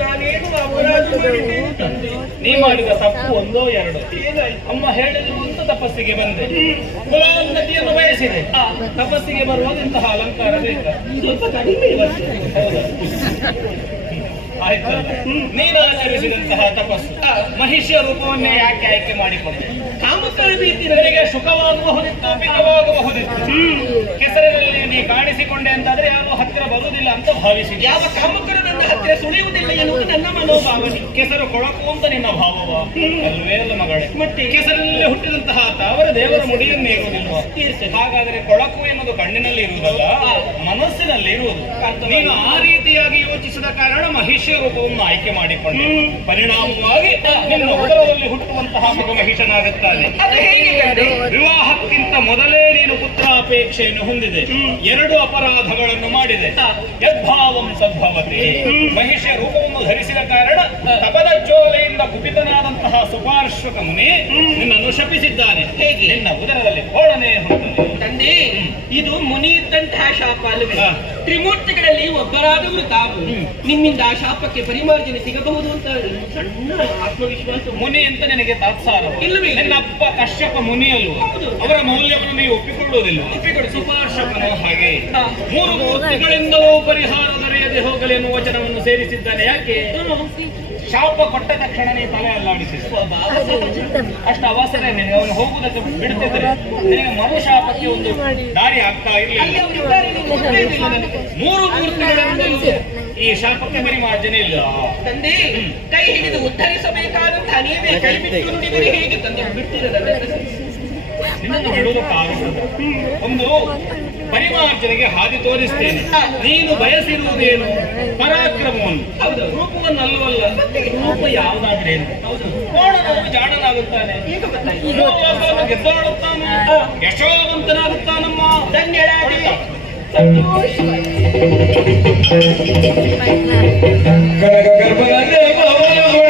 ನಾನೇನು ಅಪರಾಧ ನೀ ಮಾಡಿದ ತಪ್ಪು ಒಂದೋ ಎರಡು. ಅಮ್ಮ ಹೇಳಿದ್ರು ಅಂತ ತಪಸ್ಸಿಗೆ ಬಂದೆ. ಕುಲಾನ್ನತಿಯನ್ನು ಬಯಸಿದೆ. ತಪಸ್ಸಿಗೆ ಬರುವಾಗ ಇಂತಹ ಅಲಂಕಾರ ಬೇಕು? ಸ್ವಲ್ಪ ಕಡಿಮೆ ಇವತ್ತು ಹೌದಾ? ನೀನು ಆಚರಿಸಿದಂತಹ ತಪಸ್ಸು. ಮಹಿಷಿಯ ರೂಪವನ್ನೇ ಯಾಕೆ ಆಯ್ಕೆ ಮಾಡಿಕೊಂಡೆ? ಕಾಮಕರ ರೀತಿ ನನಗೆ ಸುಖವಾಗಬಹುದಿತ್ತು ಭಿನ್ನವಾಗಬಹುದಿತ್ತು ಕೆಸರಿನಲ್ಲಿ ನೀ ಕಾಣಿಸಿಕೊಂಡೆ ಅಂತಾದ್ರೆ ಯಾರು ಹತ್ತಿರ ಬರುವುದಿಲ್ಲ ಅಂತ ಭಾವಿಸಿ ಯಾವ ಕಾಮಕರು ನನ್ನ ಹತ್ತಿರ ಸುಳಿಯುವುದಿಲ್ಲ ಎನ್ನುವುದು ನನ್ನ ಮನೋಭಾವನೆ. ಕೆಸರು ಕೊಳಕು ಅಂತ ನಿನ್ನ ಭಾವವ. ಅಲ್ವೇ ಅಲ್ಲ ಮಗಳೇ. ಮತ್ತೆ? ಕೆಸರಿನಲ್ಲಿ ಹುಟ್ಟಿದಂತಹ ತಾವರ ದೇವರ ಮುಡಿಯನ್ನೇ ಇರುವುದಿಲ್ವಾ ಹಾಗಾದ್ರೆ ಕೊಳಕು ಎನ್ನುವುದು ಕಣ್ಣಿನಲ್ಲಿ ಇರುವುದಲ್ಲ ಮನಸ್ಸಿನಲ್ಲಿ ಇರುವುದು. ನೀನು ಆ ರೀತಿಯಾಗಿ ಯೋಚಿಸಿದ ಕಾರಣ ಮಹಿಷ ರೂಪವನ್ನು ಆಯ್ಕೆ ಮಾಡಿಕೊಂಡು ಪರಿಣಾಮವಾಗಿ ನಿನ್ನ ಉದರದಲ್ಲಿ ಹುಟ್ಟುವಂತಹ ಮಗು ಮಹಿಷನಾಗುತ್ತಾನೆ. ವಿವಾಹಕ್ಕಿಂತ ಮೊದಲೇ ನೀನು ಪುತ್ರ ಅಪೇಕ್ಷೆಯನ್ನು ಹೊಂದಿದೆ. ಎರಡು ಅಪರಾಧಗಳನ್ನು ಮಾಡಿದೆ. ಯದ್ಭಾವಂ ಸದ್ಭವತಿ. ಮಹಿಷ ರೂಪವನ್ನು ಧರಿಸಿದ ಕಾರಣ ತಪದ ಜೋಲೆಯಿಂದ ಕುಪಿತನಾದಂತಹ ಸುಪಾರ್ಶ್ವಕ ಮುನಿ ನಿನ್ನನ್ನು ಶಪಿಸಿದ್ದಾನೆ. ಹೇಗೆ? ನಿನ್ನ ಉದರದಲ್ಲಿ ಕೋಳನೆ ತಂದೆ ಇದು ಮುನಿ ಇದ್ದಂತಹ ಶಾಪ ಅಲ್ಲವೇ. ತ್ರಿಮೂರ್ತಿಗಳಲ್ಲಿ ಒಬ್ಬರಾದವರು ತಾವು ನಿಮ್ಮಿಂದ ಆ ಶಾಪಕ್ಕೆ ಪರಿಮಾರ್ಜನೆ ಸಿಗಬಹುದು ಅಂತ ಸಣ್ಣ ಆತ್ಮವಿಶ್ವಾಸ ಮುನಿ ಅಂತ ನಿನಗೆ ತಾತ್ಸಾರ ಇಲ್ಲವೇ? ನಿನ್ನಪ್ಪ ಕಶ್ಯಪ ಮುನಿಯಲ್ಲ ಅವರ ಮೌಲ್ಯವನ್ನು ನೀವು ಒಪ್ಪಿಕೊಳ್ಳುವುದಿಲ್ಲ. ಒಪ್ಪಿಕೊಳ್ಳಿ. ಸುಪಾರ್ಶಕನು ಹಾಗೆ. ಮೂರು ಮೂರ್ತಿಗಳಿಂದಲೂ ಪರಿಹಾರ ದೊರೆಯದೆ ಹೋಗಲಿ ಎನ್ನುವ ವಚನವನ್ನು ಸೇರಿಸಿದ್ದಾನೆ ಯಾಕೆ? ಶಾಪ ಕೊಟ್ಟ ತಕ್ಷಣನೇ ತಲೆ ಅಲ್ಲಾಡಿಸಿದ. ಅಷ್ಟು ಅವಸರ ಅವನು ಹೋಗುವುದಕ್ಕೆ ಬಿಡ್ತಿದ್ರೆ ನಿನಗೆ ಮರುಶಾಪಕ್ಕೆ ಒಂದು ದಾರಿ ಆಗ್ತಾ ಇರಲಿಲ್ಲ. ಮೂರು ಮೂರ್ತಿಗಳಿಂದಲೂ ಈ ಶಾಪಕ್ಕೆ ಪರಿಮಾರ್ಜನೆ ಇಲ್ಲ. ತಂದೆ ಕೈ ಹಿಡಿದು ಉದ್ಧರಿಸಬೇಕಾದಂತಹ ನೀವೇ ಕೈ ಬಿಟ್ಟು ಹೇಗೆ ತಂದೆ? ಬಿಡ್ತಿರಲ್ಲ ನಿನ್ನನ್ನು ಬಿಡುವುದಕ್ಕಾಗುತ್ತದೆ ಒಂದು ಪರಿಮಾರ್ಜನೆಗೆ ಹಾದಿ ತೋರಿಸ್ತೇನೆ. ನೀನು ಬಯಸಿರುವುದೇನು? ಪರಾಕ್ರಮವನ್ನು. ಹೌದು. ರೂಪವನ್ನು ಅಲ್ಲವಲ್ಲ ರೂಪ ಯಾವುದಾದ್ರೇನು ಹೌದು. ಜಾಣನಾಗುತ್ತಾನೆ. ಈಗ ಗೊತ್ತಾಯ್ತು. ಮೋಹವನ್ನು ಗೆದ್ದಾಡುತ್ತಾನೆ ಯಶೋವಂತನಾಗುತ್ತಾನಮ್ಮ. ಧನ್ಯರಾಗಿ. ಕನಕ ಗರ್ಭನೇ ಭವನಗೊಂಡು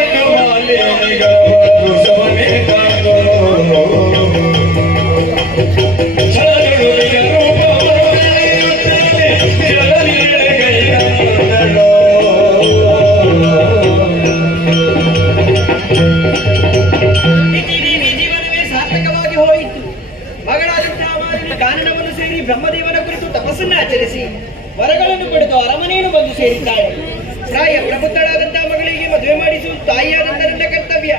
ಬ್ರಹ್ಮದೇವನ ಕುರಿತು ತಪಸ್ಸನ್ನ ಆಚರಿಸಿ ವರಗಳನ್ನು ಪಡೆದು ಅರಮನೆಯನ್ನು ಬಂದು ಸೇರಿದ್ದಾಳೆ. ಪ್ರಾಯ ಪ್ರಭುತ್ತಳಾದಂತಹ ಮಗಳಿಗೆ ಮದುವೆ ಮಾಡಿಸುವ ತಾಯಿಯಾದಂತರಿಂದ ಕರ್ತವ್ಯ.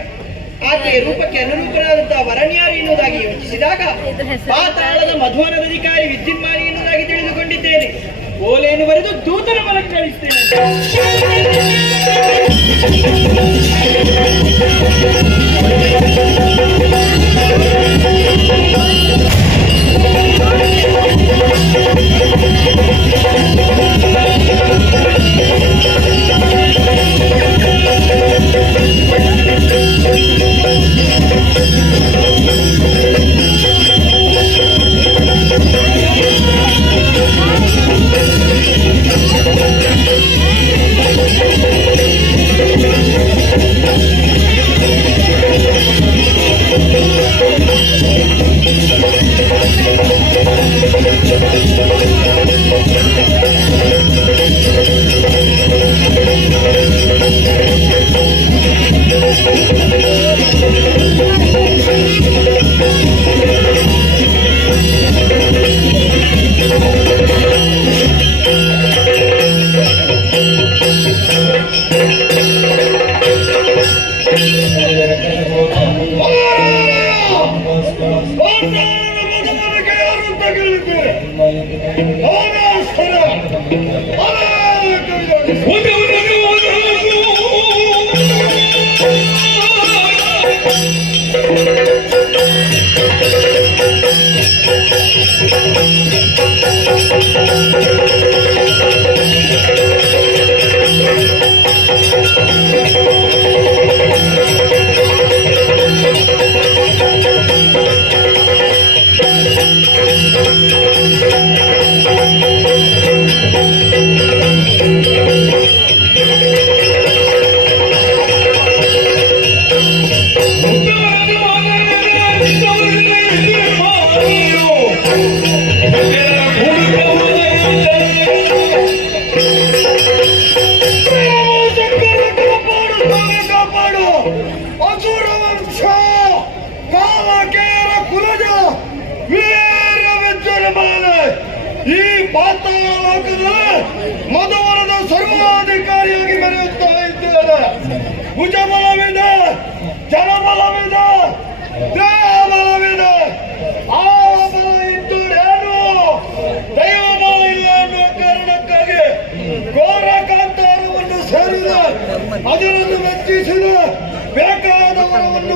ಆಕೆಯ ರೂಪಕ್ಕೆ ಅನುರೂಪನಾದಂತಹ ವರಣ್ಯಾರು ಎನ್ನುವುದಾಗಿ ಯೋಚಿಸಿದಾಗ ಪಾತಾಳದ ಮಧುವನದಧಿಕಾರಿ ವಿದ್ಯುನ್ಮಾನಿ ಎನ್ನುವುದಾಗಿ ತಿಳಿದುಕೊಂಡಿದ್ದೇನೆ. ಓಲೆಯನ್ನು ಬರೆದು ದೂತರ ಮನ ಕಳಿಸ್ತೇನೆ. Yeah.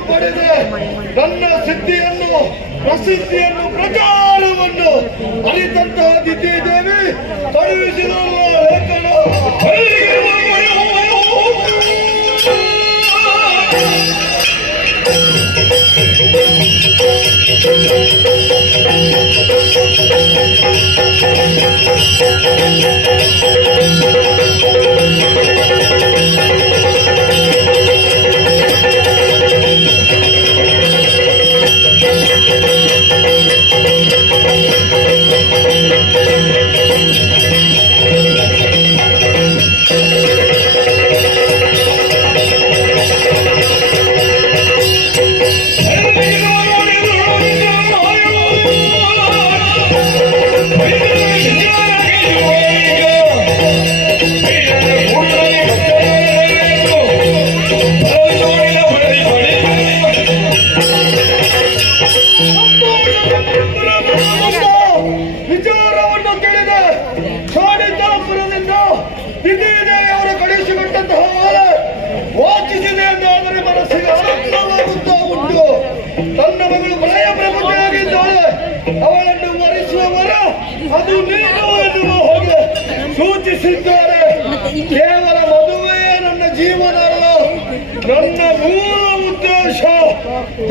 ಪಡೆದೆ ನನ್ನ ಸಿದ್ಧಿಯನ್ನು ಪ್ರಸಿದ್ಧಿಯನ್ನು ಪ್ರಚಾರವನ್ನು ಅರಿತಂತಹ ದಿದ್ದಿ ದೇವಿ ಕಳುಹಿಸಿದಲ್ಲ ಲೇಖನ. ಅದು ನೀನು ಎನ್ನುವ ಹಾಗೆ ಸೂಚಿಸಿದ್ದಾರೆ. ಕೇವಲ ಮದುವೆಯೇ ನನ್ನ ಜೀವನ ಅಲ್ಲ ನನ್ನ ಮೂಲ ಉದ್ದೇಶ.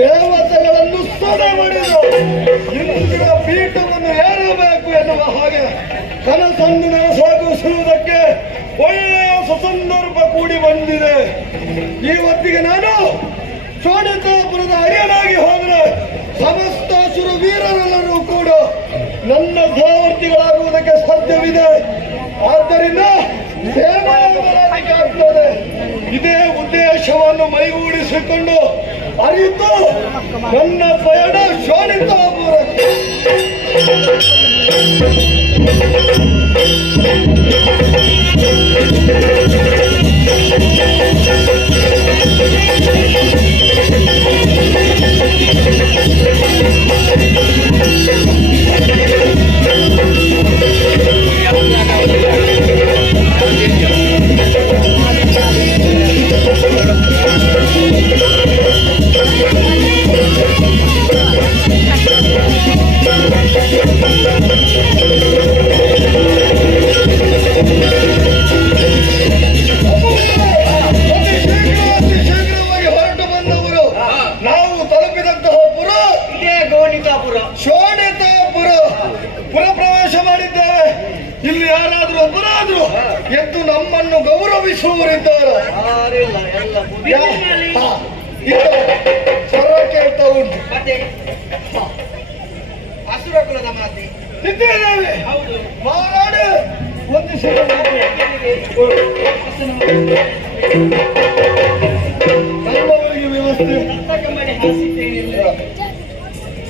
ದೇವತೆಗಳನ್ನು ಸ್ತುತ ಮಾಡಿದ ಇಂದ್ರ ಪೀಠವನ್ನು ಏರಬೇಕು ಎನ್ನುವ ಹಾಗೆ ಕನಸನ್ನು ನನಸಾಗಿಸುವುದಕ್ಕೆ ಒಳ್ಳೆಯ ಸುಸಂದರ್ಭ ಕೂಡಿ ಬಂದಿದೆ. ಈ ಹೊತ್ತಿಗೆ ನಾನು ಶೋಣಿತಾಪುರದ ಅರಿಯನಾಗಿ ಹೋದರೆ ಸಮಸ್ತ ಸುರ ವೀರರೆಲ್ಲರೂ ಕೂಡ ನನ್ನ ಸಹವರ್ತಿಗಳಾಗುವುದಕ್ಕೆ ಸಾಧ್ಯವಿದೆ. ಆದ್ದರಿಂದ ಆಗ್ತದೆ. ಇದೇ ಉದ್ದೇಶವನ್ನು ಮೈಗೂಡಿಸಿಕೊಂಡು ಅರಿತು ನನ್ನ ಪಯಣ ಶೋಣಿತ ಕಂಬಡಿ ಹಾಸಿದ್ದೇನೆ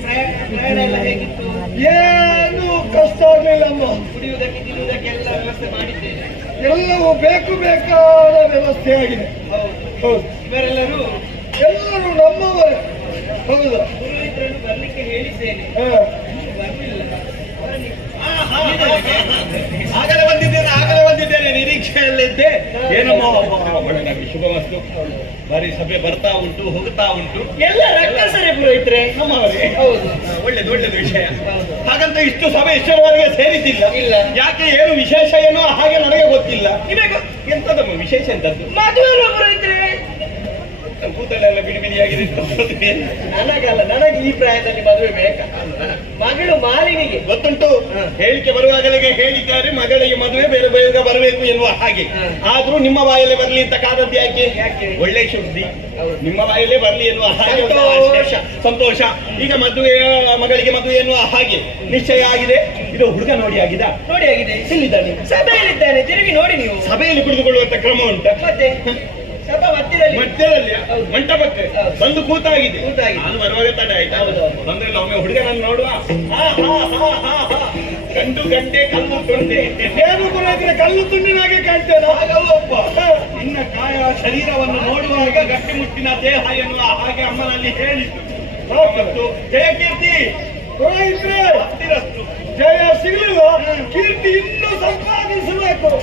ಪ್ರಯಾಣ ಪ್ರಯಾಣ ಎಲ್ಲ ಹೇಗಿತ್ತು? ಏನು ಕಷ್ಟ ಆಗ್ಲಿಲ್ಲಮ್ಮ ಕುಡಿಯುವುದಕ್ಕೆ ತಿನ್ನುವುದಕ್ಕೆ ಎಲ್ಲ ವ್ಯವಸ್ಥೆ ಮಾಡಿದ್ದೇನೆ ಎಲ್ಲವೂ ಬೇಕು ಬೇಕಾದ ವ್ಯವಸ್ಥೆ ಆಗಿದೆ. ಹೌದು. ಹೌದು. ಇವರೆಲ್ಲರೂ ಎಲ್ಲರೂ ನಮ್ಮವರು. ಹೌದು. ಪುರೋಹಿತರನ್ನು ಬರ್ಲಿಕ್ಕೆ ಹೇಳಿದ್ದೇನೆ. ಹಾ. ಬರ್ಲಿಲ್ಲ. ಆಗಲೇ ಬಂದಿದ್ದೇನೆ ಆಗಲೇ ಬಂದಿದ್ದೇನೆ ನಿರೀಕ್ಷೆಯಲ್ಲಿದ್ದೆ. ಏನಮ್ಮ ಒಳ್ಳೆ ಶುಭ ವಸ್ತು. ಬಾರಿ ಸಭೆ ಬರ್ತಾ ಉಂಟು ಹೋಗ್ತಾ ಉಂಟು. ಎಲ್ಲ ರಕ್ಕಸರೇ ಪುರೋಹಿತರೆ. ನಮ್ಮ ಹೌದು. ಒಳ್ಳೇದು ಒಳ್ಳೇದು ವಿಷಯ. ಹಾಗಂತ ಇಷ್ಟು ಸಭೆ ಇಷ್ಟರವರೆಗೆ ಸೇರಿದ್ದಿಲ್ಲ ಇಲ್ಲ. ಯಾಕೆ ಏನು ವಿಶೇಷ ಏನೋ ಹಾಗೆ ನನಗೆ ಗೊತ್ತಿಲ್ಲ. ಎಂತದಮ್ಮ ವಿಶೇಷ ಎಂತದ್ದು ಮದುವೆ ಪುರೋಹಿತ್ರೆ? ಕೂದಲೆಲ್ಲ ಬಿಡಿ ಬಿಡಿಯಾಗಿದೆ ನನಗಲ್ಲ ನನಗೆ ಈ ಪ್ರಾಯದಲ್ಲಿ ಮದುವೆ ಬೇಕಾ? ಗೊತ್ತುಂಟು. ಹೇಳಿಕೆ ಬರುವಾಗಲೇ ಹೇಳಿದ್ದಾರೆ ಮಗಳಿಗೆ ಮದುವೆ ಬೇರೆ ಬೇಗ ಬರಬೇಕು ಎನ್ನುವ ಹಾಗೆ. ಆದ್ರೂ ನಿಮ್ಮ ಬಾಯಲ್ಲೇ ಬರ್ಲಿ ಅಂತ ಕಾದದ್ದು ಯಾಕೆ? ಒಳ್ಳೆ ಶುದ್ಧಿ. ನಿಮ್ಮ ಬಾಯಲ್ಲೇ ಬರ್ಲಿ ಎನ್ನುವ ಹಾಗೆ ಸಂತೋಷ. ಸಂತೋಷ. ಈಗ ಮದುವೆ ಮಗಳಿಗೆ ಮದುವೆ ಎನ್ನುವ ಹಾಗೆ ನಿಶ್ಚಯ ಆಗಿದೆ. ಇದು ಹುಡುಗ ನೋಡಿ ಆಗಿದ? ನೋಡಿ ಆಗಿದೆ. ಎಲ್ಲಿದ್ದಾನೆ? ಸಭೆಯಲ್ಲಿದ್ದಾನೆ. ತಿರುಗಿ ನೋಡಿ ನೀವು. ಸಭೆಯಲ್ಲಿ ಕುಳಿತುಕೊಳ್ಳುವಂತ ಕ್ರಮ ಉಂಟು? ಮತ್ತೆ? ಮಧ್ಯದಲ್ಲಿ. ಮಂಟಪಕ್ಕೆ ಬಂದು ಕೂತಾಗಿದೆ. ನಾನು ಬರುವಾಗ ತಡೆ ಆಯ್ತಾ. ಬಂದ್ರೆ ಒಮ್ಮೆ ಹುಡುಗನನ್ನು ನೋಡುವ. ಹಾ, ಹಾ, ಹಾ, ಹಾ, ಹಾ. ಗಂಡು ಗಂಟೆ ಕಲ್ಲು ತುಂಡೆ. ಏನು ಪುರೋಹಿತರೆ ಕಲ್ಲು ತುಂಡಿನಾಗೆ ಕಾಣ್ತೇನೆ ಹಾಗಲ್ಲಪ್ಪ. ನಿನ್ನ ಕಾಯ ಶರೀರವನ್ನು ನೋಡುವಾಗ ಗಟ್ಟಿಮುಟ್ಟಿನ ದೇಹ ಎನ್ನುವ ಹಾಗೆ ಅಮ್ಮನಲ್ಲಿ ಹೇಳಿತ್ತು ಮತ್ತು ಜಯಕೀರ್ತಿ ಪುರೋಹಿತ್ರೆ. ಹತ್ತಿರಷ್ಟು ಜಯ ಸಿಗಲಿಲ್ಲ ಕೀರ್ತಿ ಇನ್ನೂ ಸಂಪಾದಿಸಬೇಕು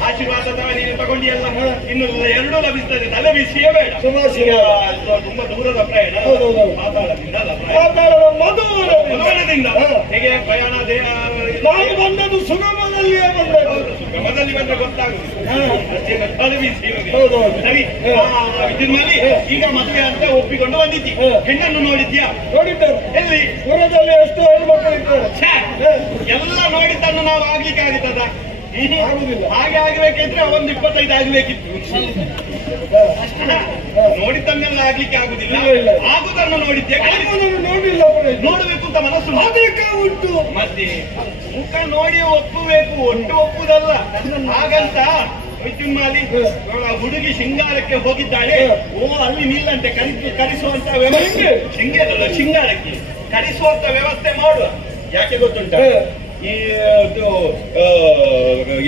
ಆಶೀರ್ವಾದ ನೀನು ತಗೊಂಡಿಯಲ್ಲ ಇನ್ನು ಎರಡೂ ಲಭಿಸ್ತದೆ. ತಲೆ ಬಿಸಿಯೇ ಬೇಡ. ತುಂಬಾ ದೂರದ ಪ್ರಯಾಣ. ಮಾತಾಡದ ಮಧುರ ಮಧುರದಿಂದ. ಹೇಗೆ ಪ್ರಯಾಣ ದೇಹ ನಾನು ಬಂದದ್ದು ಸುಗಮದಲ್ಲಿಯೇ ಬಂದದ್ದು ಸುಗಮದಲ್ಲಿ ಬಂದ್ರೆ. ಹೌದೌದು. ಸರಿ. ವಿದ್ಯುನ್ಮಾಲಿ ಈಗ ಮದುವೆ ಅಂತ ಒಪ್ಪಿಕೊಂಡು ಬಂದಿದ್ದಿ. ಹೆಣ್ಣನ್ನು ನೋಡಿದ್ಯಾ? ನೋಡಿದ್ದೇನೆ. ಎಲ್ಲಿ? ಪುರದಲ್ಲಿ ಎಷ್ಟು ಹೆಣ್ಮಕ್ಳು ಇದ್ದಾರೆ. ಎಲ್ಲ ನೋಡಿದ್ದನ್ನು ನಾವು ಆಗ್ಲಿಕ್ಕೆ ಆಗುತ್ತದ. ಹಾಗೆ ಆಗ್ಬೇಕಿದ್ರೆ ಒಂದ್ ಇಪ್ಪತ್ತೈದು ಆಗ್ಬೇಕಿತ್ತು. ನೋಡಿದ್ದನ್ನೆಲ್ಲ ಆಗ್ಲಿಕ್ಕೆ ಆಗುದಿಲ್ಲ. ಆಗುದನ್ನ ನೋಡಿದ್ದೆ. ನೋಡಿಲ್ಲ ನೋಡಬೇಕು ಅಂತ ಮನಸ್ಸು ಉಂಟು. ಮತ್ತೆ ಮುಖ ನೋಡಿ ಒಪ್ಪಬೇಕು ಒಟ್ಟು ಒಪ್ಪುದಲ್ಲ. ಹಾಗಂತ ಮಾಲಿ ಹುಡುಗಿ ಶೃಂಗಾರಕ್ಕೆ ಹೋಗಿದ್ದಾಳೆ. ಓ ಅಲ್ಲಿ ನಿಲ್ಲಂತೆ. ಕರಿ ಕರೆಸುವಂತ ವ್ಯವಸ್ಥೆ. ಶೃಂಗೇರಲ್ಲ ಶೃಂಗಾರಕ್ಕೆ. ಕರೆಸುವಂತ ವ್ಯವಸ್ಥೆ ಮಾಡುವ. ಯಾಕೆ ಗೊತ್ತುಂಟ. ಈ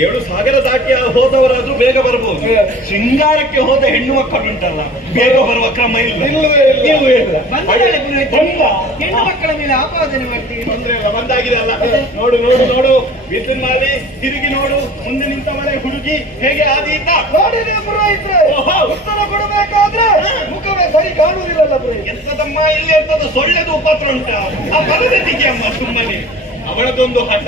ಏಳು ಸಾಗರ ದಾಟಿ ಹೋದವರಾದ್ರೂ ಬೇಗ ಬರ್ಬೋದು. ಶೃಂಗಾರಕ್ಕೆ ಹೋದ ಹೆಣ್ಣು ಮಕ್ಕಳುಂಟಲ್ಲ ಬೇಗ ಬರುವ ಕ್ರಮ ಇಲ್ಲ. ಹೆಣ್ಣು ಮಕ್ಕಳ ಮೇಲೆ ಆಪಾದನೆ ಮಾಡ್ತೀವಿ. ತೊಂದ್ರೆ ಇಲ್ಲ ಬಂದಾಗಿದೆ ಅಲ್ಲ. ನೋಡು ನೋಡು ನೋಡು. ಬಿಸಿಲ್ ಮಾಡಿ ತಿರುಗಿ ನೋಡು. ಮುಂದೆ ನಿಂತವಳೆ ಹುಡುಗಿ ಹೇಗೆ ಆದೀತ? ನೋಡಿ. ಉತ್ತರ ಕೊಡಬೇಕಾದ್ರೆ ಮುಖವೇ ಸರಿ ಕಾಣುವುದಿಲ್ಲಲ್ಲ ಪುರೋಹಿತ ಎಂತದಮ್ಮ ಇಲ್ಲಿ ಎಂತದ ಸೊಳ್ಳೆದು ಪತ್ರ ಉಂಟ? ಆ ಪರದತಿಗೆ ಅಮ್ಮ ಸುಮ್ಮನೆ. ಅವಳದೊಂದು ಹಠ.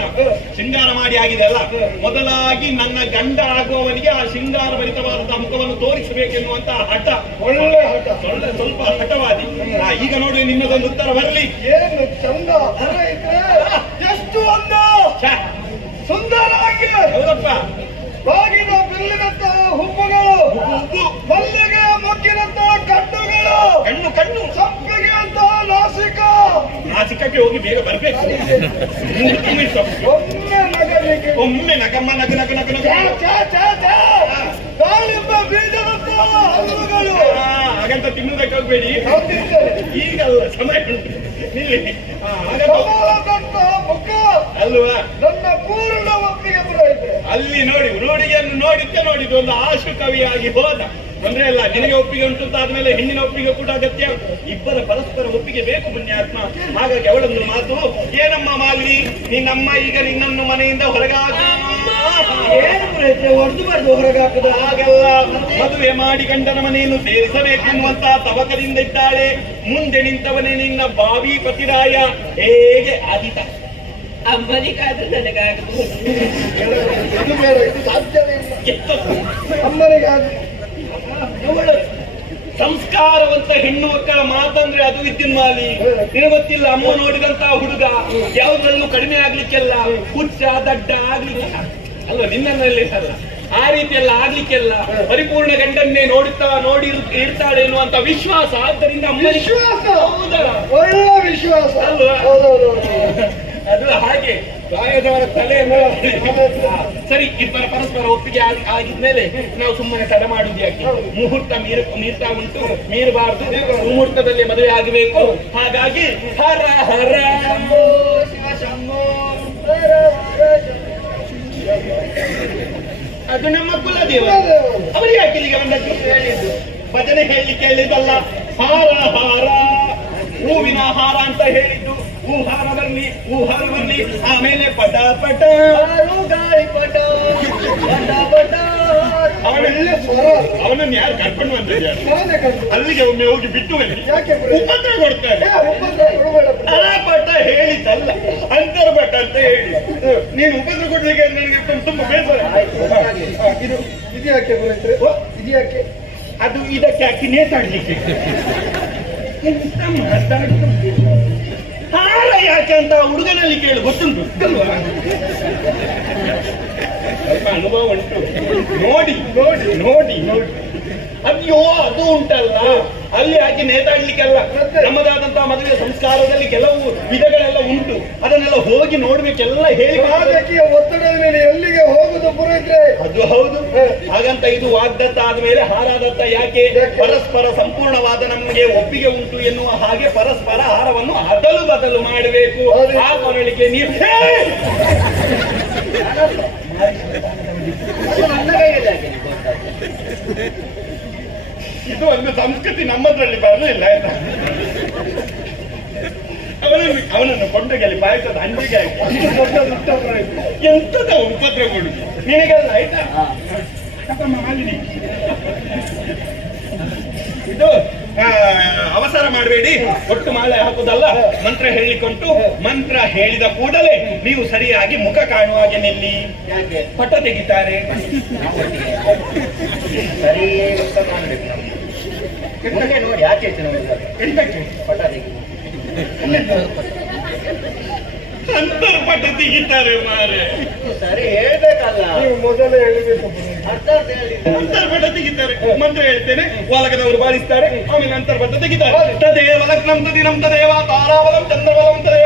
ಶೃಂಗಾರ ಮಾಡಿ ಆಗಿದೆ ಅಲ್ಲ? ಮೊದಲಾಗಿ ನನ್ನ ಗಂಡ ಆಗುವವನಿಗೆ ಆ ಶೃಂಗಾರ ಭರಿತವಾದಂತಹ ಮುಖವನ್ನು ತೋರಿಸಬೇಕೆನ್ನುವಂತ ಹಠ. ಒಳ್ಳೆ ಹಠ. ಒಳ್ಳೆ ಸ್ವಲ್ಪ ಹಠವಾದಿ. ಈಗ ನೋಡಿ ನಿನ್ನದೊಂದು ಉತ್ತರ ಬರಲಿ. ಏನು ಚಂದ ಎಷ್ಟು ಒಂದು ಸುಂದರವಾಗಿ ಹೌದಪ್ಪ. ಬಾಗಿದ ಬಿಲ್ಲಿನಂತಹ ಹುಬ್ಬುಗಳು. ಮಲ್ಲಿಗೆ ಮೊಗ್ಗಿನಂತಹ ಕಣ್ಣುಗಳು ಕಣ್ಣು ಕಣ್ಣು. ನಾಸಿಕಕ್ಕೆ ಹೋಗಿ ಬೇಗ ಬರ್ಬೇಕು. ಒಮ್ಮೆ ಒಮ್ಮೆ ನಗಮ್ಮ ನಗ ನಗ ನಗ ಹಾಗಂತ ತಿನ್ನುವುದಕ್ಕೆ ಹೋಗ್ಬೇಡಿ. ಈಗಲ್ಲ ಸಮಯ ನಿಲ್ಲಿ ಅಲ್ವಾ? ನನ್ನ ಪೂರ್ಣ ಒಪ್ಪಿಗೆ ಅಲ್ಲಿ ನೋಡಿ ರೂಢಿಯನ್ನು ನೋಡಿದ್ದೆ ನೋಡಿದ್ದು ಒಂದು ಆಶು ಕವಿಯಾಗಿ ಹೋದ. ತೊಂದ್ರೆ ಇಲ್ಲ ನಿನಗೆ ಒಪ್ಪಿಗೆ ಉಂಟು ಅಂತ ಆದ್ಮೇಲೆ ಹೆಣ್ಣಿನ ಒಪ್ಪಿಗೆ ಕೂಡ ಅಗತ್ಯ. ಇಬ್ಬರ ಪರಸ್ಪರ ಒಪ್ಪಿಗೆ ಬೇಕು ಪುಣ್ಯಾತ್ಮ. ಹಾಗಾಗಿ ಅವಳೊಂದು ಮಾತು ಏನಮ್ಮ ಮಾಲಿ ನಿನ್ನಮ್ಮ ಈಗ ನಿನ್ನನ್ನು ಮನೆಯಿಂದ ಹೊರಗಾಗ. ಏನು ಪುರೋಹಿತ ಹೊಡೆದು ಬರ್ದು ಹೊರಗೆ ಹಾಕುದು ಹಾಗೆಲ್ಲ ಮದುವೆ ಮಾಡಿ ಗಂಡನ ಮನೆಯನ್ನು ಸೇರಿಸಬೇಕೆನ್ನುವಂತ ತವಕದಿಂದ ಇದ್ದಾಳೆ. ಮುಂದೆ ನಿಂತವನೇ ನಿನ್ನ ಬಾವಿ ಪತಿರಾಯ. ಹೇಗೆ ಅದಿತ ಅಮ್ಮನಿಗಾದ್ರೂ ನನಗಾಗಬಹುದು ಸಾಧ್ಯವೇ ಇಲ್ಲ ಎತ್ತದ್ದು ಸಂಸ್ಕಾರವಂತ ಹೆಣ್ಣು ಮಕ್ಕಳ ಮಾತಂದ್ರೆ ಅದು ವಿದ್ಯುನ್ಮಾಲಿ ಮಾಲಿ ಗೊತ್ತಿಲ್ಲ ಅಮ್ಮ ನೋಡಿದಂತ ಹುಡುಗ ಯಾವ್ದ್ರಲ್ಲೂ ಕಡಿಮೆ ಆಗ್ಲಿಕ್ಕೆಲ್ಲ ಹುಚ್ಚ ದಡ್ಡ ಆಗ್ಲಿಕ್ಕೆ ಅಲ್ವಾ ನಿನ್ನಲ್ಲಿ ಅಲ್ಲ ಆ ರೀತಿ ಎಲ್ಲ ಆಗ್ಲಿಕ್ಕೆಲ್ಲ ಪರಿಪೂರ್ಣ ಗಂಡನ್ನೇ ನೋಡುತ್ತಾ ನೋಡಿ ಇರ್- ಇರ್ತಾಳೆ ಎನ್ನುವಂತ ವಿಶ್ವಾಸ. ಆದ್ದರಿಂದ ಅಮ್ಮನಿಗೆ ವಿಶ್ವಾಸ? ಒಳ್ಳೆ ವಿಶ್ವಾಸ. ಅಲ್ವಾ? ಅದು ಹಾಗೆ ಗಾಯದವರ ತಲೆ ಸರಿ, ಇಬ್ಬರ ಪರಸ್ಪರ ಒಪ್ಪಿಗೆ ಆಗಿ- ಆಗಿದ್ಮೇಲೆ ನಾವು ಸುಮ್ಮನೆ ತಡ ಮಾಡಿದ್ಯಾಕೆ ಮುಹೂರ್ತ ಮೀರ್ ಮೀರ್ತಾ ಉಂಟು, ಮೀರಬಾರ್ದು, ಮುಹೂರ್ತದಲ್ಲಿ ಮದುವೆ ಆಗಬೇಕು. ಹಾಗಾಗಿ ಹರ ಹರ ಅದು ನಮ್ಮ ಕುಲದೇವ. ಅವರು ಯಾಕೆ ಇಲ್ಲಿಗೆ ಬಂದದ್ದು? ಹೇಳಿದ್ದು ಭಜನೆ ಹೇಳಿ ಕೇಳಿದ್ದಲ್ಲ ಹಾರ ಹಾರ, ಹೂವಿನ ಹಾರ ಅಂತ ಹೇಳಿದ್ದು. ಹೂ ಬರಲಿ ಊಹಾರ ಬರಲಿ ಆಮೇಲೆ ಪಟ ಪಟ. ಗಾಳಿ ಪಟ ಪಟ ಪಟ. ಅವನ ಒಳ್ಳೆ ಸ್ವರ ಅವನನ್ನು ಯಾರು ಕರ್ಕೊಂಡು ಬಂದಿದ್ದಾರೆ ಅಲ್ಲಿಗೆ ಒಮ್ಮೆ ಹೋಗಿ ಬಿಟ್ಟು ಬನ್ನಿ? ಉಪದ್ರ ಕೊಡ್ತಾರೆ. ಪಟ ಹೇಳಿದ್ದಲ್ಲ ಅಂತರ ಪಟ ಅಂತ ಹೇಳಿ. ನೀನು ಉಪದ್ರ ಕೊಡ್ಲಿಕ್ಕೆ ನನಗೆ ತುಂಬಾ ಬೇಸರ. ಇದು ಇದು ಯಾಕೆ ಇದು ಯಾಕೆ? ಅದು ಇದಕ್ಕೆ ಹಾಕಿ ನೇತಾಡ್ಲಿಕ್ಕೆ? ಹಾರ ಯಾಕೆ ಅಂತ ಹುಡುಗನಲ್ಲಿ ಕೇಳಿ ಗೊತ್ತುಂಟು. ಅನುಭವ ಉಂಟು. ನೋಡಿ ನೋಡಿ ನೋಡಿ. ನೋಡಿ ಅಯ್ಯೋ, ಅದು ಉಂಟಲ್ಲ. ಅಲ್ಲಿ ಹಾಕಿ ನೇತಾಡ್ಲಿಕ್ಕೆಲ್ಲ ನಮ್ಮದಾದಂತಹ ಮದುವೆ ಸಂಸ್ಕಾರದಲ್ಲಿ ಕೆಲವು ವಿಧಗಳೆಲ್ಲ ಉಂಟು. ಅದನ್ನೆಲ್ಲ ಹೋಗಿ ನೋಡ್ಬೇಕೆಲ್ಲ ಹೇಳಿ. ಒತ್ತಡ ಮೇಲೆ ಪುರೋಹಿತ್ರೆ ಅದು ಹೌದು. ಹಾಗಂತ ಇದು ವಾಗ್ದತ್ತ ಆದ್ಮೇಲೆ ಹಾರಾದತ್ತ ಯಾಕೆ? ಪರಸ್ಪರ ಸಂಪೂರ್ಣವಾದ ನಮಗೆ ಒಪ್ಪಿಗೆ ಉಂಟು ಎನ್ನುವ ಹಾಗೆ ಪರಸ್ಪರ ಹಾರವನ್ನು ಅದಲು ಬದಲು ಮಾಡಬೇಕು. ಆ ಕೊರಳಿಗೆ ನೀವು ಇದು ಒಂದು ಸಂಸ್ಕೃತಿ ನಮ್ಮದ್ರಲ್ಲಿ ಬರಲಿಲ್ಲ ಆಯ್ತಾ? ಅವನನ್ನು ಅವನನ್ನು ಕೊಂಡೋಗಿ ಪಾಯಸದ ಹಂಚಿಗೆ ಹಾಕಿ ಉಪದ್ರ ಕೊಡಿ. ಎಂತದ ನಿನಗೆಲ್ಲ ಆಯ್ತಾ? ಮಾಲಿನಿ ಇದು ಅವಸರ ಮಾಡಬೇಡಿ. ಒಟ್ಟು ಮಾಲೆ ಹಾಕುದಲ್ಲ? ಮಂತ್ರ ಹೇಳಿಕೊಂಡು ಮಂತ್ರ ಹೇಳಿದ ಕೂಡಲೇ ನೀವು ಸರಿಯಾಗಿ ಮುಖ ಕಾಣುವ ಹಾಗೆ ನಿಲ್ಲಿ. ಪಟ ತೆಗಿತಾರೆ. ಸರಿ ಮಾಡಬೇಕು ಕಾಣ್ಬೇಕು ನಮ್ಗೆ. ಮುಂದೆ ನೋಡಿ ಯಾಕೆ ಪಟ ತೆಗಿ ಅಂತರ್ಪಟ ತೆಗಿತಾರೆ ಮಾರೆ. ಸರಿ ಹೇಳ್ಬೇಕಲ್ಲ. ಮೊದಲೇ ಹೇಳಬೇಕು. ಹೇಳಿದ್ರು ಅರ್ಥ ಹೇಳಿಲ್ಲ ಅಂತರ್ಪಟ ತೆಗಿತಾರೆ ಮಂತ್ರ ಹೇಳ್ತೇನೆ ವಾಲಕದವರು ಬಾರಿಸ್ತಾರೆ ಆಮೇಲೆ ಅಂತರ್ಪಟ ತೆಗಿತಾರೆ. ತದೇವ ಲಗ್ನಂ ತದಿನಂ ತದೇವ ತಾರಾವಲಂ ಚಂದ್ರವಲಂ ತದೇವ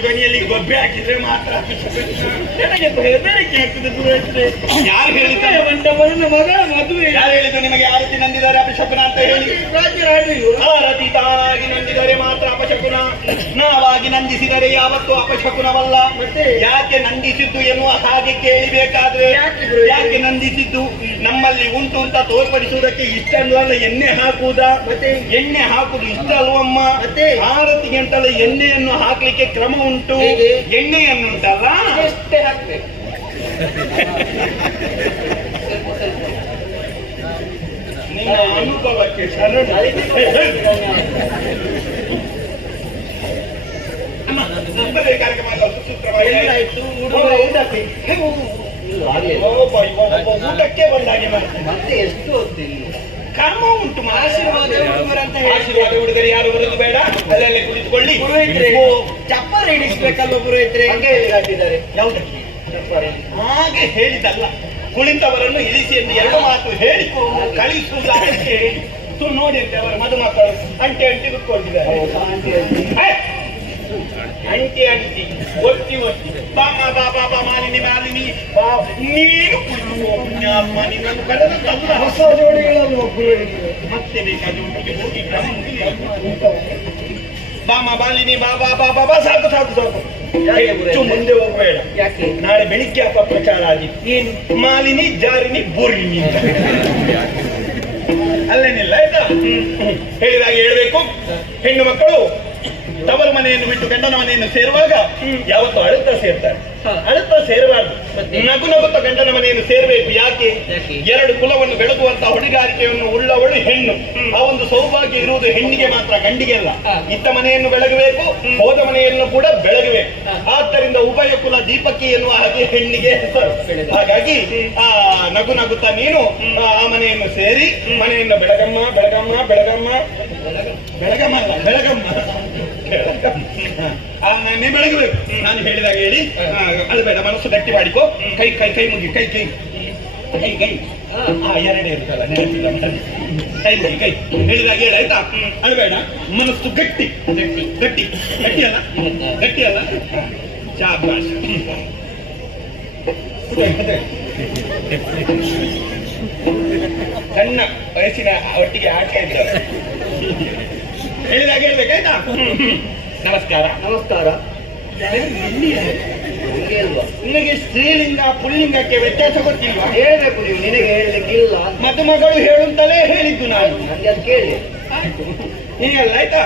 ಧ್ವನಿಯಲ್ಲಿ ಗೊಬ್ಬೆ ಹಾಕಿದ್ರೆ ಮಾತ್ರ. ನನಗೆ ಆಗ್ತದೆ ಪುರೋಹಿತ್ರೆ. ಯಾರು ಹೇಳಿದ್ದಾರೆ ಮಂಟಪನ ನಿಮಗೆ ಆರತಿ ನಂದಿದ್ದಾರೆ. ಅಪಶಕುನ ಅಂತ ಹೇಳಿ. ತಾನಾಗಿ ನಂದಿದರೆ ಮಾತ್ರ ಅಪಶಕುನ. ನಾವಾಗಿ ನಂದಿಸಿದರೆ ಯಾವತ್ತೂ ಅಪಶಕುನವಲ್ಲ. ಮತ್ತೆ? ಯಾಕೆ ನಂದಿಸಿದ್ದು ಎನ್ನುವ ಹಾಗೆ ಕೇಳಿಬೇಕಾದ್ರೆ ಯಾಕೆ ನಂದಿಸಿದ್ದು? ನಮ್ಮಲ್ಲಿ ಉಂಟು ಅಂತ ತೋರ್ಪಡಿಸುವುದಕ್ಕೆ ಇಷ್ಟ ಅಲ್ಲ ಎಣ್ಣೆ ಹಾಕುವುದ? ಮತ್ತೆ? ಎಣ್ಣೆ ಹಾಕುದು ಇಷ್ಟ ಅಲ್ವಮ್ಮ ಮತ್ತೆ? ಆರತಿ ಅಂತಲ್ಲ ಎಣ್ಣೆಯನ್ನು ಹಾಕ್ಲಿಕ್ಕೆ ಕ್ರಮ ಉಂಟು. ಎಣ್ಣೆಯನ್ನುಂಟಲ್ಲ? ಎಷ್ಟೇ ಹಾಕ್ಬೇಕು ನಿನ್ನ ಅನುಭವಕ್ಕೆ ಶರಣು ಅದಕ್ಕೆ ಅಮ್ಮ, ನಮ್ಮದೇ ಕಾರ್ಯಕ್ರಮ ಅಲ್ಲ, ಸುಸೂತ್ರವಾಗಿ ಏನಾಯ್ತು ಹುಡುಗ ಊಟಕ್ಕೆ ಬಂದಾಗೆ ಮತ್ತೆ ಎಷ್ಟು ಹೊತ್ತಿಲ್ಲ ಕರ್ಮ ಉಂಟು. ಆಶೀರ್ವಾದ ಅಂತ ಆಶೀರ್ವಾದ ಹುಡುಗರು ಯಾರು ಬರೋದು ಬೇಡ ಅಲ್ಲಲ್ಲಿ ಕುಳಿತುಕೊಳ್ಳಿ ಪುರೋಹಿತ್ರೆ ಚಪ್ಪರ ಹಿಡಿಸ್ಬೇಕಲ್ವ ಪುರೋಹಿತ್ರೆ ಹಂಗೆ ಹೇಳಿದ್ದಾರೆ ಯಾವುದಕ್ಕೆ ಹಾಗೆ ಹೇಳಿದಲ್ಲ ಕುಳಿತವರನ್ನು ಇಳಿಸಿ ಎಂದು ಎರಡು ಮಾತು ಹೇಳಿ ಕಳಿಸುವುದ ಅದಕ್ಕೆ ಹೇಳಿ ತು ನೋಡಿ ಅಂತ ಅವರು ಮದುಮಕ್ಕಳು ಅಂಟಿ ಅಂಟಿ ಕುತ್ಕೊಂಡಿದ್ದಾರೆ ಹೇ! ಅಂಟಿ ಅಂಟಿ ಒತ್ತಿ ಒತ್ತಿ. ಬಾಮ ಬಾ ಬಾ ಬಾ ಮಾಲಿನಿ ಮಾಲಿನಿ. ಬಾ. ನೀನು ಕುಳಿತು ಪುಣ್ಯಾತ್ಮ ನಿನ್ನನ್ನು ಕಳೆದದ್ದಲ್ಲ ಹೊಸ ಜೋಡಿಗಳನ್ನು ಪುರೋಹಿತ್ರೆ ಮತ್ತೆ ಬೇಕಾದ ಊಟಿಗೆ ಹೋಗಿ ಕ್ರಮ ಮುಗಿಲಿ. ಬಾಮ ಬಾಲಿನಿ ಬಾ ಬಾ ಬಾ ಬಾ ಬಾ ಸಾಕು ಸಾಕು ಸಾಕು. ಯಾಕೆ ಹೆಚ್ಚು ಗುರುಗಳೇ? ಮುಂದೆ ಹೋಗಬೇಡ. ಯಾಕೆ? ನಾಳೆ ಬೆಳಿಗ್ಗೆ ಅಪಪ್ರಚಾರ ಆದಿತ್ತು ಏನು? ಮಾಲಿನಿ ಜಾರಿನಿ ಬೋರಿನಿ ಅಂತ. ಅಲ್ಲೇನಿಲ್ಲ ಆಯ್ತಾ? ಹೇಳಿದಾಗ ಹೇಳ್ಬೇಕು. ಹೆಣ್ಣು ಮಕ್ಕಳು ತವರು ಮನೆಯನ್ನು ಬಿಟ್ಟು ಗಂಡನ ಮನೆಯನ್ನು ಸೇರುವಾಗ ಯಾವತ್ತು ಅಳುತ್ತ ಸೇರ್ತಾರೆ. ಅಳುತ್ತ ಸೇರಬಾರ್ದು. ನಗು ನಗುತ್ತ ಗಂಡನ ಮನೆಯನ್ನು ಸೇರಬೇಕು. ಯಾಕೆ? ಎರಡು ಕುಲವನ್ನು ಬೆಳಗುವಂತ ಹೊಣೆಗಾರಿಕೆಯನ್ನು ಉಳ್ಳವಳು ಹೆಣ್ಣು. ಆ ಒಂದು ಸೌಭಾಗ್ಯ ಇರುವುದು ಹೆಣ್ಣಿಗೆ ಮಾತ್ರ ಗಂಡಿಗೆ ಅಲ್ಲ. ಇತ್ತ ಮನೆಯನ್ನು ಬೆಳಗಬೇಕು ಹೋದ ಮನೆಯನ್ನು ಕೂಡ ಬೆಳಗಬೇಕು. ಆದ್ದರಿಂದ ಉಭಯ ಕುಲ ದೀಪಕ್ಕೆ ಎನ್ನುವ ಹಾಗೆ ಹೆಣ್ಣಿಗೆ ಹೆಸರು. ಹಾಗಾಗಿ ಆ ನಗು ನಗುತ್ತಾ ನೀನು ಆ ಮನೆಯನ್ನು ಸೇರಿ ಮನೆಯನ್ನು ಬೆಳಗಮ್ಮ ಬೆಳಗಮ್ಮ ಬೆಳಗಮ್ಮ ಬೆಳಗಮ್ಮ. ಅಲ್ಲ ಬೆಳಗಮ್ಮ. ನೀ ಬೆಳಗಬೇಕು ನಾನು ಹೇಳಿದಾಗ ಹೇಳಿ. ಅಳಬೇಡ ಮನಸ್ಸು ಗಟ್ಟಿ ಮಾಡಿಕೋ. ಕೈ ಕೈ ಕೈ ಮುಗಿ, ಕೈ ಕೈ. ಕೈ ಕೈ. ಎರಡೇ ಇರ್ತಲ್ಲ ಕೈ ಮುಗಿ, ಕೈ. ಹೇಳಿದಾಗ ಹೇಳಿ, ಆಯ್ತಾ? ಅಳಬೇಡ ಮನಸ್ಸು ಗಟ್ಟಿ. ಗಟ್ಟಿ ಗಟ್ಟಿ. ಗಟ್ಟಿ ಅಲ್ಲ? ಗಟ್ಟಿ ಅಲ್ಲ? ಶಾಬಾಷ್. ಸಣ್ಣ ವಯಸ್ಸಿನ ಒಟ್ಟಿಗೆ ಆಟ ಇದ್ದಾರೆ ಹೇಳಿದಾಗ ಹೇಳ್ಬೇಕಾಯ್ತಾ ನಮಸ್ಕಾರ. ನಮಸ್ಕಾರ. ನಿನಗೆ ಸ್ತ್ರೀಲಿಂಗ ಪುಲ್ಲಿಂಗಕ್ಕೆ ವ್ಯತ್ಯಾಸ ಗೊತ್ತಿಲ್ವಾ? ಹೇಳ್ಬೇಕು ನೀವು ನಿನಗೆ ಹೇಳಲಿಕ್ಕಿಲ್ಲ. ಮದುಮಗಳು ಹೇಳುತ್ತಲೇ ಹೇಳಿದ್ದು ನಾನು. ನನಗೆ ಅದು ಕೇಳಿ. ನೀನೆಲ್ಲ ಆಯ್ತಾ?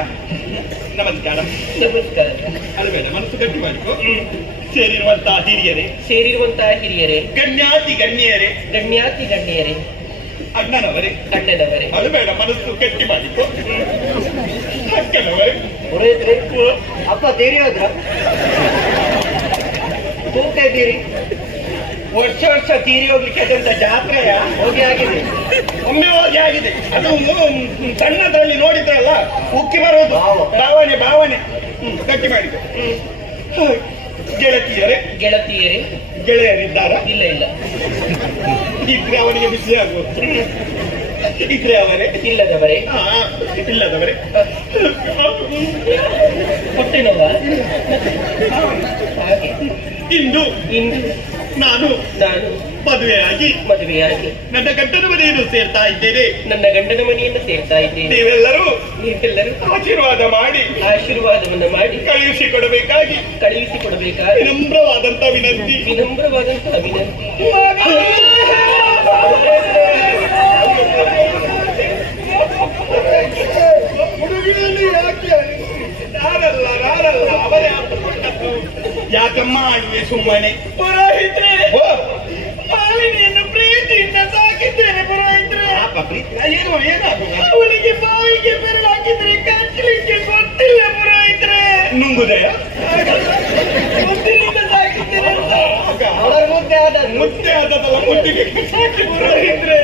ನಮಸ್ಕಾರ. ನಮಸ್ಕಾರ. ಅಳಬೇಡ ಮನಸ್ಸು ಗಟ್ಟಿ ಮಾಡಿಕೊ. ಸೇರಿರುವಂತಹ ಹಿರಿಯರೇ. ಸೇರಿರುವಂತಹ ಹಿರಿಯರೇ. ಗಣ್ಯಾತಿ ಗಣ್ಯರೇ. ಗಣ್ಯಾತಿ ಗಣ್ಯರೇ. ಅಣ್ಣನವರೇ. ಅಣ್ಣನವರೇ. ಅಳಬೇಡ ಮನಸ್ಸು ಗಟ್ಟಿ ಮಾಡಿಕೊ. ಅಪ್ಪ ತೀರಿ ಹೋದ್ರ ಇದ್ದೀರಿ. ವರ್ಷ ವರ್ಷ ತೀರಿ ಹೋಗ್ಲಿಕ್ಕೆ ಅದಂತ ಜಾತ್ರೆಯ ಹೋಗಿ ಆಗಿದೆ. ಒಮ್ಮೆ ಹೋಗಿ ಆಗಿದೆ. ಅದು ಸಣ್ಣದ್ರಲ್ಲಿ ನೋಡಿದ್ರೆ ನೋಡಿದ್ರಲ್ಲ? ಉಕ್ಕಿ ಬರೋದು. ಭಾವನೆ ಭಾವನೆ. ಹ್ಮ್, ಗಟ್ಟಿ ಮಾಡಿದೆ ಹ್ಮ್. ಗೆಳತಿಯರೇ. ಗೆಳತಿಯರೇ. ಗೆಳೆಯರಿದ್ದಾರ? ಇಲ್ಲ ಇಲ್ಲ. ಇದ್ರೆ ಅವನಿಗೆ ಬಿಸಿ ಆಗುವುದು ಇದ್ರೆ ಅವರೇ? ಇಲ್ಲದವರೇ. ಹಾ, ಇಲ್ಲದವರೇ. ಹೊಟ್ಟೆ ನೋವ ಹಾಗೆ ಇಂದು ಇಂದು ನಾನು ನಾನು ಮದುವೆಯಾಗಿ ಮದುವೆಯಾಗಿ ನನ್ನ ಗಂಡನ ಮನೆಯನ್ನು ಸೇರ್ತಾ ಇದ್ದೇನೆ. ನನ್ನ ಗಂಡನ ಮನೆಯನ್ನು ಸೇರ್ತಾ ಇದ್ದೇನೆ. ನೀವೆಲ್ಲರೂ ನೀವೆಲ್ಲರೂ ಆಶೀರ್ವಾದ ಮಾಡಿ ಆಶೀರ್ವಾದವನ್ನು ಮಾಡಿ ಕಳುಹಿಸಿ ಕೊಡಬೇಕಾಗಿ ಕಳುಹಿಸಿಕೊಡಬೇಕಾದ ವಿನಮ್ರವಾದಂತ ವಿನಂತಿ. ವಿನಮ್ರವಾದಂತಹ ವಿನಂತಿ. ಹುಡುಗಿನಲ್ಲಿ ಯಾಕೆ ನಾನಲ್ಲ ನಾನಲ್ಲ ಅವರೇ ಅಪ್ಪಕೊಂಡದ್ದು. ಯಾಕಮ್ಮ ಆಡುವೆ ಸುಮ್ಮನೆ? ಪುರೋಹಿತ್ರೆ ಓ, ಮಾಲಿನಿಯನ್ನು ಪ್ರೀತಿಯಿಂದ ಸಾಕಿದ್ದೇನೆ ಪುರೋಹಿತ್ರೆ. ಪಾಪ ಪ್ರೀತಿ. ಏನು ಏನಾದ್ರು? ಅವಳಿಗೆ ಬಾಯಿಗೆ ಬೆರಳು ಹಾಕಿದ್ರೆ ಕಚ್ಚಲಿಕ್ಕೆ ಗೊತ್ತಿಲ್ಲ ಪುರೋಹಿತ್ರೆ. ನುಂಗುದಯ? ಮುದ್ದಿನಿಂದ ಸಾಕಿದ್ದೇನೆ ಅವಳ ಮುದ್ದೆ ಆದ ಮುದ್ದೆ ಆದದಲ್ಲ ಮುದ್ದಿಗೆ. ಸಾಕಿ ಪುರೋಹಿತ್ರೆ.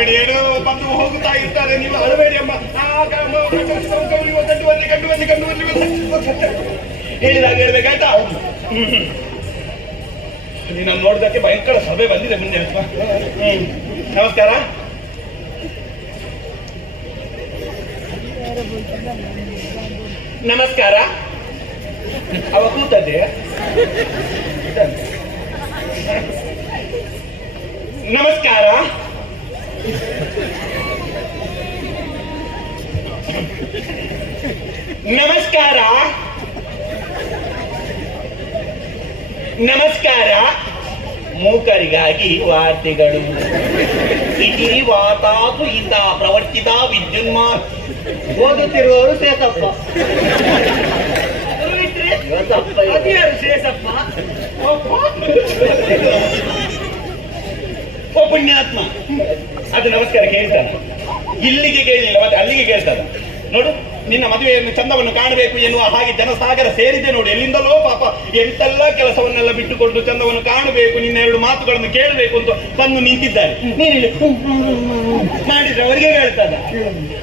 ಏನೋ ಬಂದು ಹೋಗುತ್ತಾ ಇರ್ತಾರೆ ನೀವು ಅಳಬೇಡಿ ಅಮ್ಮ. ಕಂಡು ಬನ್ನಿ ಕಂಡು ಬನ್ನಿ ಕಂಡು ಬನ್ನಿ ಹೇಳಿದಾಗ ಹೇಳ್ಬೇಕಾಯ್ತಾ? ನೀನು ನೋಡಿದಕ್ಕೆ ಭಯಂಕರ ಸಭೆ ಬಂದಿದೆ ಮುಂದೆ. ನಮಸ್ಕಾರ. ನಮಸ್ಕಾರ. ಅವ ಕೂತದ್ದೆ? ನಮಸ್ಕಾರ. ನಮಸ್ಕಾರ. ನಮಸ್ಕಾರ. ಮೂಕರಿಗಾಗಿ ವಾರ್ತೆಗಳು. ಇಲ್ಲಿ ವಾತಾತು ಇಂದ ಪ್ರವರ್ತಿತ ವಿದ್ಯುನ್ಮಾನ್. ಓದುತ್ತಿರುವವರು ಸೇತಪ್ಪ ಶೇಷಪ್ಪ ಓ ಪುಣ್ಯಾತ್ಮ. ಅದು ನಮಸ್ಕಾರ ಕೇಳ್ತಾನೆ. ಇಲ್ಲಿಗೆ ಕೇಳಲಿಲ್ಲ ಮತ್ತೆ ಅಲ್ಲಿಗೆ ಕೇಳ್ತಾನ. ನೋಡು, ನಿನ್ನ ಮದುವೆಯನ್ನು, ಚಂದವನ್ನು ಕಾಣಬೇಕು ಎನ್ನುವ ಹಾಗೆ ಜನಸಾಗರ ಸೇರಿದೆ ನೋಡಿ. ಎಲ್ಲಿಂದಲೋ ಪಾಪ ಎಂತೆಲ್ಲ ಕೆಲಸವನ್ನೆಲ್ಲ ಬಿಟ್ಟುಕೊಂಡು ಚಂದವನ್ನು ಕಾಣಬೇಕು, ನಿನ್ನ ಎರಡು ಮಾತುಗಳನ್ನು ಕೇಳಬೇಕು ಅಂತ ಬಂದು ನಿಂತಿದ್ದಾರೆ. ಮಾಡಿದ್ರೆ ಅವರಿಗೆ ಹೇಳ್ತಾನೆ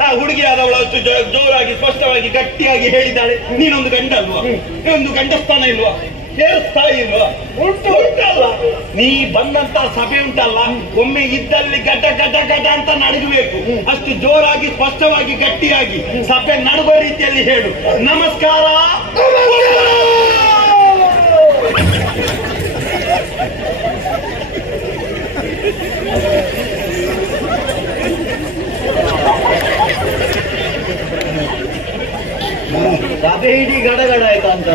ಆ ಹುಡುಗಿ ಆದವಳು ಜೋರಾಗಿ, ಸ್ಪಷ್ಟವಾಗಿ, ಗಟ್ಟಿಯಾಗಿ ಹೇಳಿದ್ದಾಳೆ. ನೀನೊಂದು ಗಂಡ ಅಲ್ವಾ? ನೀನೊಂದು ಗಂಡಸ್ಥಾನ ಇಲ್ವಾ? ಸೇರಿಸ್ತಾ ಇಲ್ವಾ ಉಂಟು, ಉಂಟಲ್ಲ? ನೀ ಬಂದಂತ ಸಭೆ ಉಂಟಲ್ಲ? ಒಮ್ಮೆ ಇದ್ದಲ್ಲಿ ಗಟ ಗಟ ಗಟ ಅಂತ ನಡಗಬೇಕು ಅಷ್ಟು ಜೋರಾಗಿ, ಸ್ಪಷ್ಟವಾಗಿ, ಗಟ್ಟಿಯಾಗಿ ಸಭೆ ನಡುವ ರೀತಿಯಲ್ಲಿ ಹೇಳು. ನಮಸ್ಕಾರ. ಸಭೆ ಇಡೀ ಗಡಗಡ ಆಯ್ತಾ ಅಂತ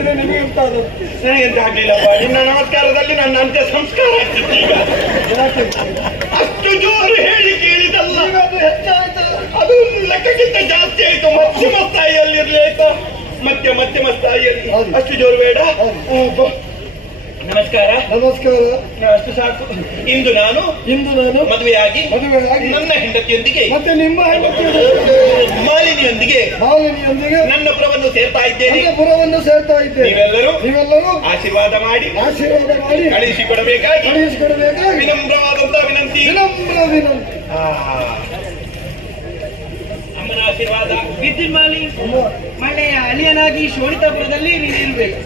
ನನಗೆಂತ ಆಗ್ಲಿಲ್ಲಪ್ಪ ನಿನ್ನ ನಮಸ್ಕಾರದಲ್ಲಿ ನನ್ನ ಅಂತ್ಯ ಸಂಸ್ಕಾರ ಆಗ್ತಿತ್ತು ಈಗ. ಅಷ್ಟು ಜೋರು ಹೇಳಿ ಕೇಳಿದಲ್ಲ. ಅದು ಲೆಕ್ಕಕ್ಕಿಂತ ಜಾಸ್ತಿ ಆಯ್ತು. ಮಧ್ಯಮ ಸ್ಥಾಯಿಯಲ್ಲಿ ಇರ್ಲಿ ಆಯ್ತಾ? ಮತ್ತೆ ಮಧ್ಯಮ ಸ್ಥಾಯಿಯಲ್ಲಿ. ಅಷ್ಟು ಜೋರು ಬೇಡ. ನಮಸ್ಕಾರ. ನಮಸ್ಕಾರ. ಅಷ್ಟು ಸಾಕು. ಇಂದು ನಾನು ಇಂದು ನಾನು ಮದುವೆಯಾಗಿ ಮದುವೆಯಾಗಿ ನನ್ನ ಹೆಂಡತಿಯೊಂದಿಗೆ ಮತ್ತೆ ನಿಮ್ಮ ಹೆಂಡತಿಯೊಂದಿಗೆ ಮಾಲಿನಿಯೊಂದಿಗೆ ಮಾಲಿನಿಯೊಂದಿಗೆ ನನ್ನ ಪುರವನ್ನು ಸೇರ್ತಾ ಇದ್ದೇನೆ. ನನ್ನ ಪುರವನ್ನು ಸೇರ್ತಾ ಇದ್ದೇನೆ. ನೀವೆಲ್ಲರೂ ನೀವೆಲ್ಲರೂ ಆಶೀರ್ವಾದ ಮಾಡಿ ಆಶೀರ್ವಾದ ಮಾಡಿ ಕಳಿಸಿಕೊಡಬೇಕಾಗಿ ಕಳಿಸಿಕೊಡಬೇಕಾಗಿ ವಿನಮ್ರವಾದಂತಹ ವಿನಂತಿ. ವಿನಮ್ರ ವಿನಂತಿ. ಆ. ಅಮ್ಮನ ಆಶೀರ್ವಾದ. ವಿದ್ಯುತ್ ಮಾಲಿ ಮಳೆಯ ಅಳಿಯನಾಗಿ ಶೋಣಿತಾಪುರದಲ್ಲಿ ನೀನಿರ್ಬೇಕು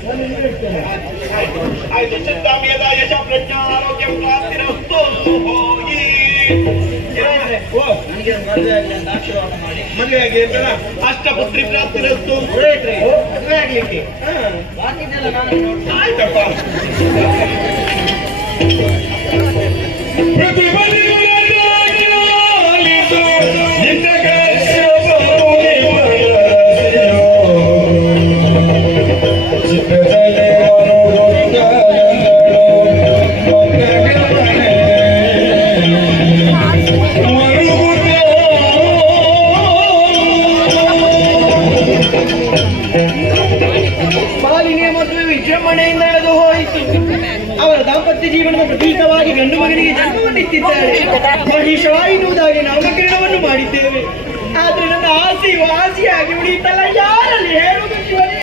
ಮದುವೆಯಾಗಿ ಅಂತಲ್ಲ ಅಷ್ಟಪುತ್ರಿ ಪ್ರಾಪ್ತಿರಸ್ತು ಮದುವೆ ಆಗ್ಲಿಕ್ಕೆ. ಆಯ್ತಪ್ಪ. ಮನೆಯಿಂದ ನಡೆದು ಹೋಯಿತು. ಅವರ ದಾಂಪತ್ಯ ಜೀವನದ ಪ್ರತೀಕವಾಗಿ ಗಂಡು ಮಗನಿಗೆ ಜನ್ಮವನ್ನಿತ್ತಿದ್ದಾರೆ ಮಹಿಷ ಎನ್ನುವುದಾಗಿ ನಾಮಕರಣವನ್ನು ಮಾಡಿದ್ದೇವೆ. ಆದ್ರೆ ನನ್ನ ಆಸೆಯು ಆಸೆಯಾಗಿ ಉಳಿಯಿತಲ್ಲ ಯಾರಲ್ಲಿ ಹೇಳುವುದು